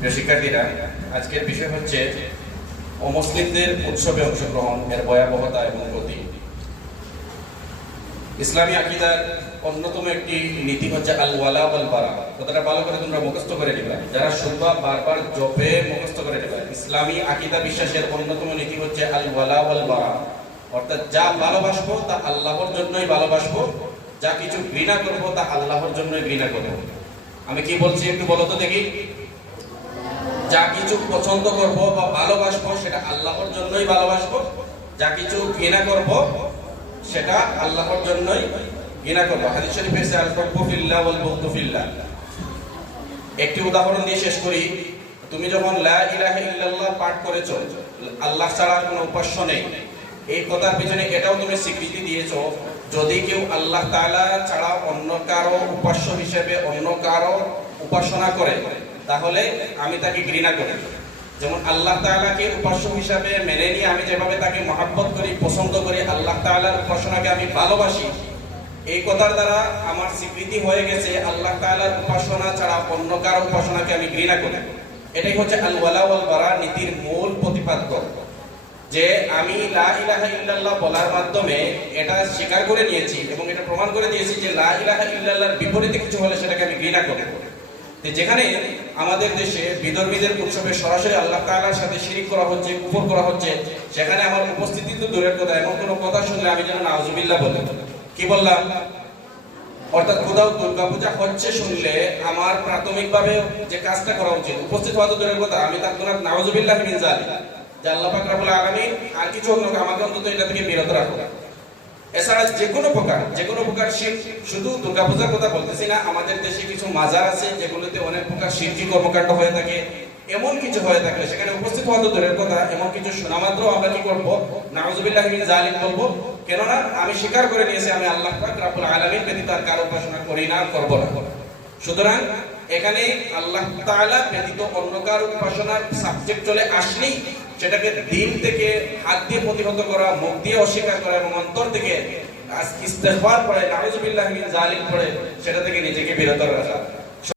প্রিয় শিক্ষার্থীরা, আজকের বিষয় হচ্ছে অমুসলিমদের উৎসবে অংশগ্রহণ, এর ভয়াবহতা এবং গতি। ইসলামী আকীদার অন্যতম একটি নীতি হচ্ছে আল ওয়ালা ওয়াল বারা। কথাটা ভালো করে তোমরা মুখস্থ করে নিবা, যারা শুনবা বারবার জপে মুখস্থ করে নিবা। ইসলামী আকীদা বিশ্বাসের অন্যতম নীতি হচ্ছে আল ওয়ালা ওয়াল বারা, অর্থাৎ যা ভালোবাসবো তা আল্লাহর জন্যই ভালোবাসবো, যা কিছু ঘৃণা করবো তা আল্লাহর জন্যই ঘৃণা করবো। আমি কি বলছি একটু বলো তো দেখি। যা কিছু পছন্দ করব বা ভালোবাসবো সেটা আল্লাহর জন্যই ভালোবাসবো, যা কিছু ঘৃণা করব সেটা আল্লাহর জন্যই ঘৃণা করব। হাদিস শরীফে আছে আল হুব্বু ফিল্লাহ ওয়াল বুগদু ফিল্লাহ। একটি উদাহরণ দিয়ে শেষ করি। তুমি যখন লা ইলাহা ইল্লাল্লাহ পাঠ করেছো, আল্লাহ ছাড়া কোনো উপাস্য নেই, এই কথার পিছনে এটাও তুমি স্বীকৃতি দিয়েছো, যদি কেউ আল্লাহ তাআলা ছাড়া অন্য কারো উপাস্য হিসেবে অন্য কারো উপাসনা করে তাহলে আমি তাকে ঘৃণা করি। যেমন আল্লাহ তাআলাকে উপাস্য হিসাবে মেনে নিয়ে আমি যেভাবে তাকে মহব্বত করি, পছন্দ করি, আল্লাহ তাআলার উপাসনাকে আমি ভালোবাসি, এই কথার দ্বারা আমার স্বীকৃতি হয়ে গেছে আল্লাহ তাআলার উপাসনা ছাড়া অন্য কারো উপাসনাকে আমি ঘৃণা করি। এটাই হচ্ছে আল ওয়ালা ওয়াল বারা নীতির মূল প্রতিপাদ্য, যে আমি লা ইলাহা ইল্লাল্লাহ বলার মাধ্যমে এটা স্বীকার করে নিয়েছি এবং এটা প্রমাণ করে দিয়েছি যে লা ইলাহা ইল্লাল্লাহর বিপরীতে কিছু হলে সেটাকে আমি ঘৃণা করি। যেখানে আমাদের দেশে বিধর্মীদের উৎসবে সরাসরি আল্লাহ তাআলার সাথে শিরিক করা হচ্ছে, কুফর করা হচ্ছে, সেখানে আমার উপস্থিতি তো দূরের কথা, এমন কোনো কথা শুনলে আমি যেন নাউজুবিল্লাহ বলি। কি বললাম? অর্থাৎ কোথাও দুর্গাপূজা হচ্ছে শুনলে আমার প্রাথমিকভাবে যে কাজটা করা উচিত, উপস্থিত হওয়া তো দূরের কথা, আমি তৎক্ষণাৎ নাউজুবিল্লাহ মিন যালিক, যে আল্লাহ পাক রব্বুল আলামিন আর কিছু অন্য আমাকে অন্তত এটা থেকে বিরত রাখো। এছাড়া যে কোনো প্রকার শিরক, শুধু দুর্গাপূজার কথা বলতেছি না, আমাদের দেশে কিছু মাজার আছে যেগুলোতে অনেক প্রকার শিরকি কর্মকাণ্ড হয়ে থাকে, এমন কিছু হয়ে থাকলে সেখানে উপস্থিত হওয়া তো দূরের কথা, এমন কিছু শোনা মাত্র আমরা কি করবো? নাউজুবিল্লাহ মিন যালিক বলবো। কেননা আমি স্বীকার করে নিয়েছি আমি আল্লাহ পাক রব্বুল আলামিন ব্যতীত আর কারো উপাসনা করি না, করব না। সুতরাং এখানে আল্লাহ তাআলা ব্যতীত অন্য কারো উপাসনার সাবজেক্ট চলে আসলেই সেটাকে দিল থেকে হাত দিয়ে প্রতিহত করা, মুখ দিয়ে অস্বীকার করা এবং অন্তর থেকে ইস্তেগফার পড়ে, নাউজুবিল্লাহ মিন যালিক পড়ে সেটা থেকে নিজেকে বিরত রাখা।